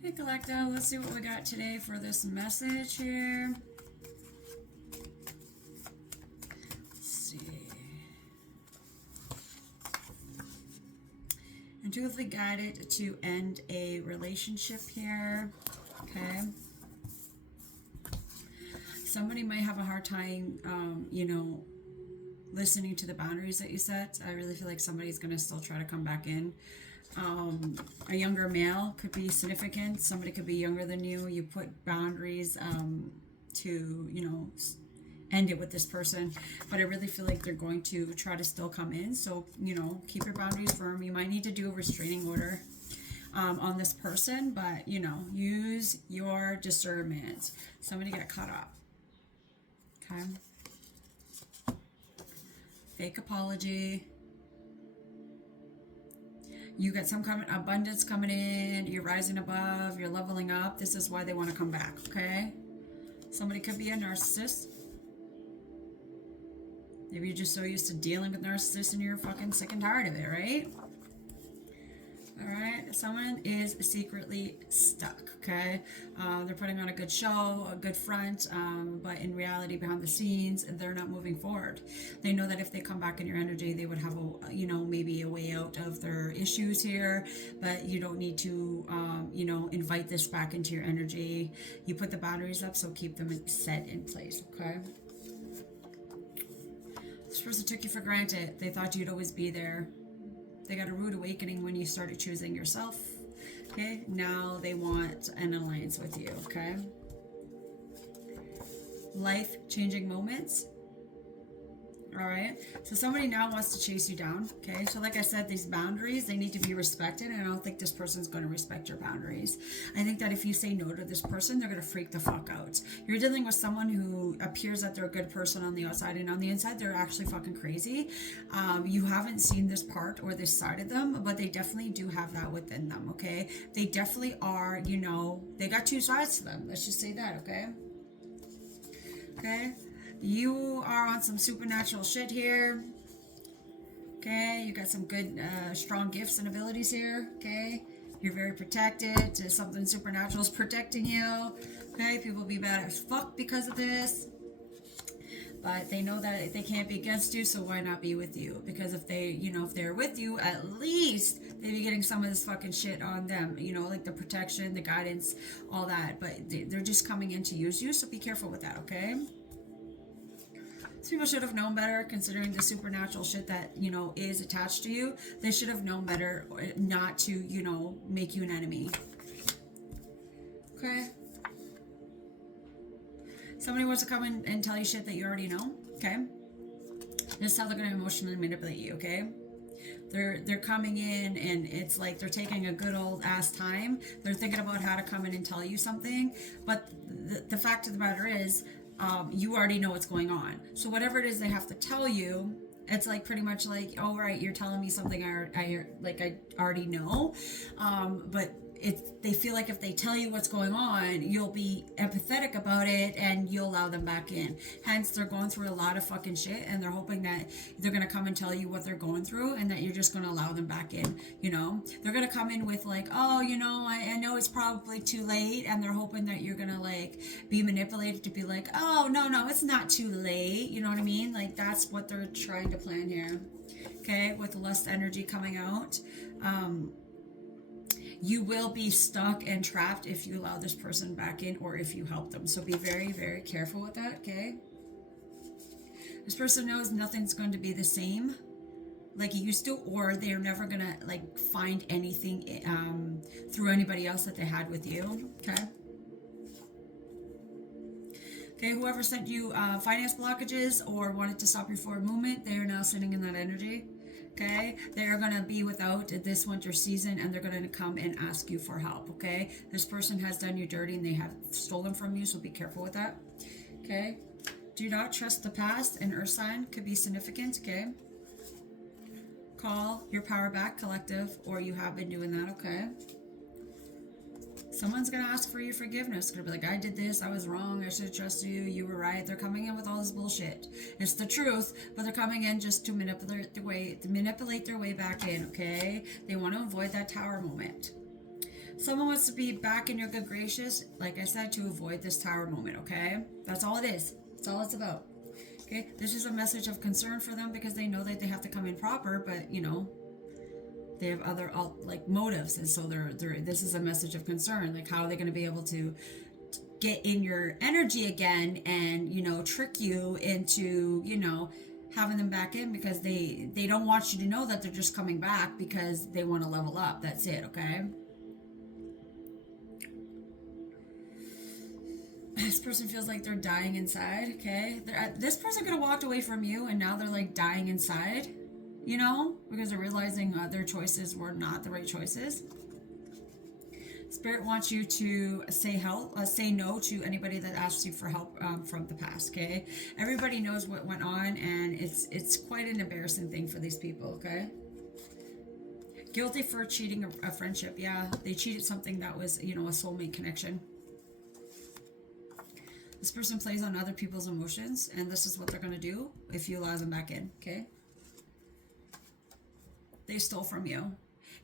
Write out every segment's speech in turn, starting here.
Hey, Collective, let's see what we got today for this message here. Let's see. Intuitively guided to end a relationship here. Okay. Somebody might have a hard time, listening to the boundaries that you set. I really feel like somebody's going to still try to come back in. A younger male could be significant. Somebody could be younger than you. You put boundaries to, end it with this person. But I really feel like they're going to try to still come in. So, keep your boundaries firm. You might need to do a restraining order on this person, but, use your discernment. Somebody got caught up. Okay. Fake apology. You got some kind of abundance coming in. You're rising above. You're leveling up. This is why they want to come back, okay? Somebody could be a narcissist. Maybe you're just so used to dealing with narcissists and you're fucking sick and tired of it, right? Alright, someone is secretly stuck, okay? They're putting on a good show, a good front, but in reality, behind the scenes, they're not moving forward. They know that if they come back in your energy, they would have maybe a way out of their issues here, but you don't need to, invite this back into your energy. You put the boundaries up, so keep them set in place, okay? This person took you for granted. They thought you'd always be there. They got a rude awakening when you started choosing yourself. Okay, now they want an alliance with you. Okay, life-changing moments. All right, so somebody now wants to chase you down. Okay, so like I said, these boundaries, they need to be respected, and I don't think this person's going to respect your boundaries. I think that if you say no to this person, they're going to freak the fuck out. You're dealing with someone who appears that they're a good person on the outside, and on the inside they're actually fucking crazy. You haven't seen this part or this side of them, but they definitely do have that within them. Okay, they definitely are, they got two sides to them. Let's just say that. Okay. You are on some supernatural shit here. Okay, you got some good, strong gifts and abilities here. Okay, you're very protected. Something supernatural is protecting you. Okay, people be bad as fuck because of this. But they know that they can't be against you, so why not be with you? Because if if they're with you, at least they'd be getting some of this fucking shit on them. Like the protection, the guidance, all that. But they're just coming in to use you, so be careful with that, okay? People should have known better, considering the supernatural shit that is attached to you. They should have known better not to make you an enemy. Okay, somebody wants to come in and tell you shit that you already know. Okay, this is how they're going to emotionally manipulate you. Okay, they're coming in and it's like they're taking a good old ass time. They're thinking about how to come in and tell you something, but the fact of the matter is, you already know what's going on. So whatever it is they have to tell you, it's like pretty much like, oh right, you're telling me something I already know, but they feel like if they tell you what's going on, you'll be empathetic about it and you'll allow them back in. Hence, they're going through a lot of fucking shit and they're hoping that they're gonna come and tell you what they're going through and that you're just gonna allow them back in. They're gonna come in with like, oh, I know it's probably too late, and they're hoping that you're gonna like be manipulated to be like, oh no, it's not too late. You know what I mean? Like that's what they're trying to plan here. Okay, with lust energy coming out. You will be stuck and trapped if you allow this person back in or if you help them. So be very, very careful with that, okay? This person knows nothing's going to be the same like it used to, or they're never going to like find anything through anybody else that they had with you, okay? Okay, whoever sent you finance blockages or wanted to stop your forward movement, they are now sitting in that energy. Okay, they are going to be without this winter season and they're going to come and ask you for help. Okay, this person has done you dirty and they have stolen from you, so be careful with that. Okay, do not trust the past. An earth sign could be significant. Okay, call your power back, collective, or you have been doing that. Okay, someone's going to ask for your forgiveness. Going to be like, I did this, I was wrong, I should have trusted you, you were right. They're coming in with all this bullshit. It's the truth, but they're coming in just to manipulate their way back in, okay? They want to avoid that tower moment. Someone wants to be back in your good gracious, like I said, to avoid this Tower moment, okay? That's all it is. That's all it's about. Okay? This is a message of concern for them because they know that they have to come in proper, but, you know, they have other like motives, and so they're this is a message of concern. Like, how are they going to be able to get in your energy again and, you know, trick you into, you know, having them back in, because they don't want you to know that they're just coming back because they want to level up. That's it, okay? This person feels like they're dying inside, okay? This person could have walked away from you and now they're like dying inside, you know, because they're realizing their choices were not the right choices. Spirit wants you to say no to anybody that asks you for help from the past, okay? Everybody knows what went on, and it's quite an embarrassing thing for these people, okay? Guilty for cheating a friendship. Yeah, they cheated something that was, you know, a soulmate connection. This person plays on other people's emotions, and this is what they're going to do if you allow them back in, okay? They stole from you.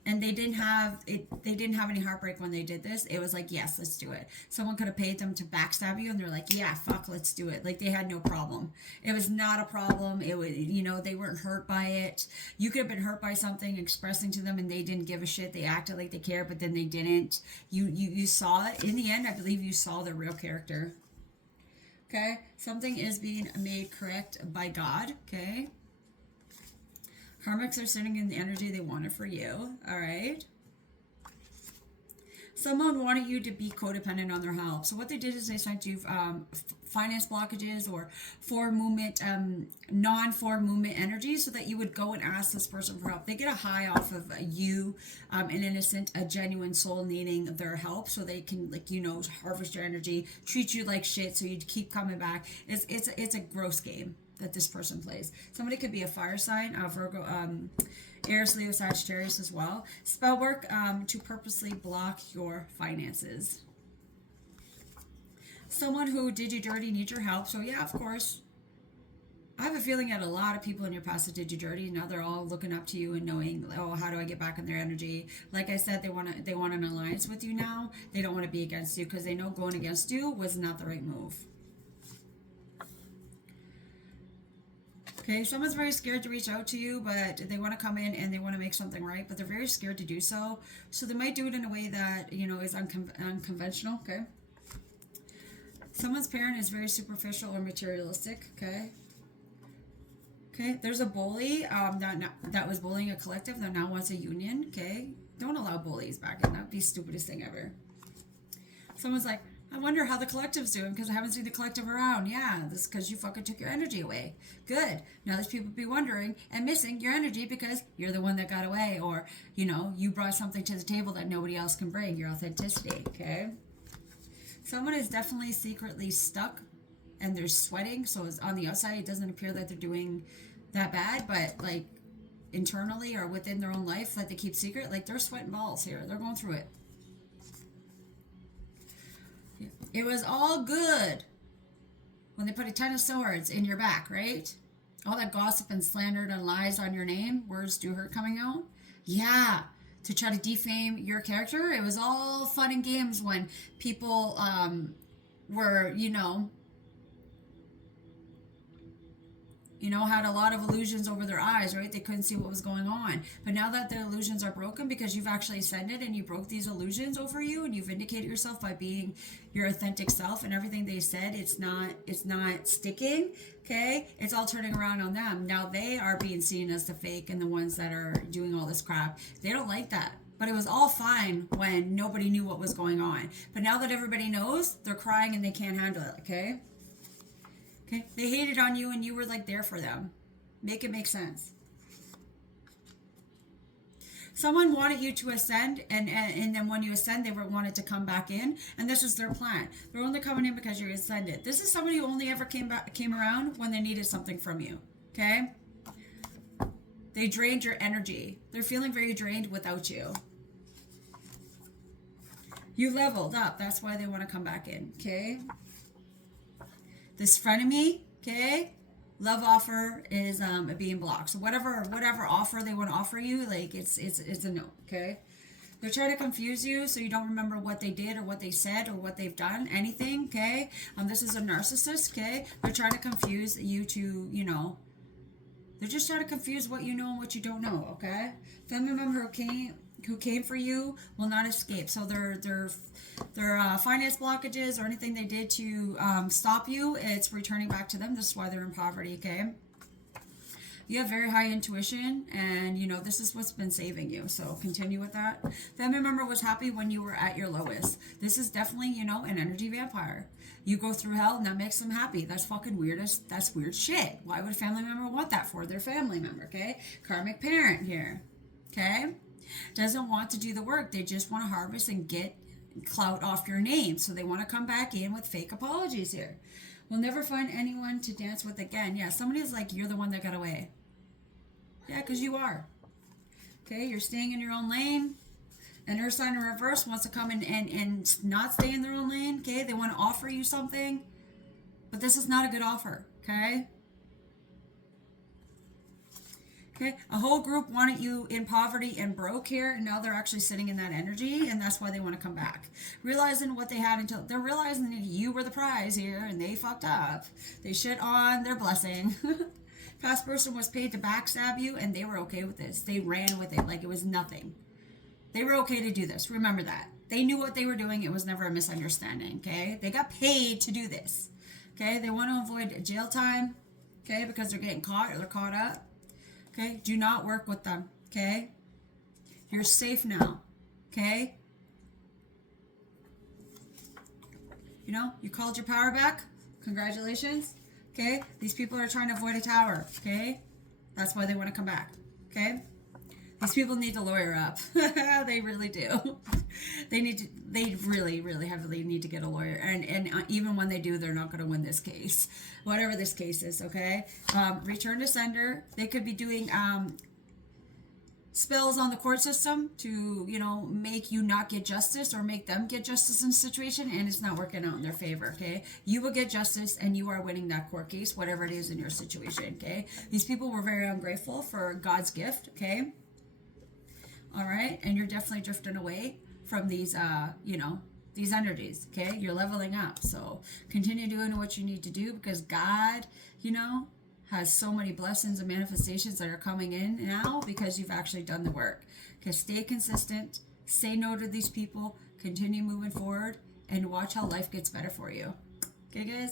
And they didn't have any heartbreak when they did this. It was like, yes, let's do it. Someone could have paid them to backstab you, and they're like, yeah, fuck, let's do it. Like, they had no problem. It was not a problem. It was, you know, they weren't hurt by it. You could have been hurt by something, expressing to them, and they didn't give a shit. They acted like they cared, but then they didn't. You saw it. In the end, I believe you saw their real character. Okay? Something is being made correct by God. Okay? Karmics are sitting in the energy they wanted for you. All right. Someone wanted you to be codependent on their help. So what they did is they sent you finance blockages or forward movement, non-forward movement energy, so that you would go and ask this person for help. They get a high off of you, an innocent, a genuine soul needing their help, so they can, like, you know, harvest your energy, treat you like shit, so you keep coming back. It's a gross game that this person plays. Somebody could be a fire sign, Virgo, Aries, Leo, Sagittarius as well. Spell work to purposely block your finances. Someone who did you dirty need your help. So yeah, of course. I have a feeling that a lot of people in your past that did you dirty, now they're all looking up to you and knowing, oh, how do I get back in their energy? Like I said, they want an alliance with you now. They don't want to be against you because they know going against you was not the right move. Okay, someone's very scared to reach out to you, but they want to come in and they want to make something right, but they're very scared to do so. So they might do it in a way that, you know, is unconventional, okay? Someone's parent is very superficial or materialistic, okay? Okay, there's a bully that was bullying a collective that now wants a union, okay? Don't allow bullies back in. That would be the stupidest thing ever. Someone's like, I wonder how the collective's doing because I haven't seen the collective around. Yeah, this is because you fucking took your energy away. Good. Now there's people be wondering and missing your energy because you're the one that got away, or, you know, you brought something to the table that nobody else can bring, your authenticity, okay? Someone is definitely secretly stuck and they're sweating, so it's on the outside it doesn't appear that they're doing that bad, but like internally or within their own life that they keep secret, like they're sweating balls here. They're going through it. It was all good when they put a 10 of swords in your back, right? All that gossip and slander and lies on your name, words do hurt coming out. Yeah, to try to defame your character. It was all fun and games when people were, you know, had a lot of illusions over their eyes, right? They couldn't see what was going on. But now that the illusions are broken because you've actually ascended and you broke these illusions over you and you vindicated yourself by being your authentic self, and everything they said, it's not sticking, okay? It's all turning around on them. Now they are being seen as the fake and the ones that are doing all this crap. They don't like that. But it was all fine when nobody knew what was going on. But now that everybody knows, they're crying and they can't handle it, okay? Okay, they hated on you and you were like there for them. Make it make sense. Someone wanted you to ascend, and then when you ascend, they wanted to come back in, and this was their plan. They're only coming in because you ascended. This is somebody who only ever came around when they needed something from you. Okay? They drained your energy. They're feeling very drained without you. You leveled up. That's why they want to come back in. Okay? This frenemy, okay, love offer is being blocked. So whatever offer they want to offer you, like it's a no, okay. They're trying to confuse you so you don't remember what they did or what they said or what they've done, anything, okay? This is a narcissist, okay? They're trying to confuse you to, you know, they're just trying to confuse what you know and what you don't know, okay? Family member who came for you will not escape. So their finance blockages or anything they did to stop you, it's returning back to them. This is why they're in poverty, okay? You have very high intuition, and you know this is what's been saving you. So continue with that. Family member was happy when you were at your lowest. This is definitely, you know, an energy vampire. You go through hell and that makes them happy. That's fucking weirdest. That's weird shit. Why would a family member want that for their family member? Okay, karmic parent here. Okay, doesn't want to do the work. They just want to harvest and get clout off your name. So they want to come back in with fake apologies here. We'll never find anyone to dance with again. Yeah, somebody's like, you're the one that got away. Yeah, because you are. Okay, you're staying in your own lane. And Earth sign in reverse wants to come in and not stay in their own lane. Okay, they want to offer you something. But this is not a good offer. Okay? Okay, a whole group wanted you in poverty and broke here, and now they're actually sitting in that energy, and that's why they want to come back. Realizing what they had until they're realizing that you were the prize here, and they fucked up. They shit on their blessing. Past person was paid to backstab you, and they were okay with this. They ran with it like it was nothing. They were okay to do this. Remember that. They knew what they were doing. It was never a misunderstanding, okay? They got paid to do this, okay? They want to avoid jail time, okay, because they're getting caught or they're caught up. Okay, do not work with them, okay? You're safe now, okay? You know, you called your power back. Congratulations, okay? These people are trying to avoid a tower, okay? That's why they want to come back, okay? These people need to lawyer up. They really do. They really heavily need to get a lawyer. And even when they do, they're not going to win this case. Whatever this case is, okay? Return to sender. They could be doing spells on the court system to, you know, make you not get justice or make them get justice in a situation, and it's not working out in their favor, okay? You will get justice and you are winning that court case, whatever it is in your situation, okay? These people were very ungrateful for God's gift, okay? All right, and you're definitely drifting away from these, you know, these energies, okay? You're leveling up, so continue doing what you need to do because God, you know, has so many blessings and manifestations that are coming in now because you've actually done the work. Okay, stay consistent, say no to these people, continue moving forward, and watch how life gets better for you. Okay, guys?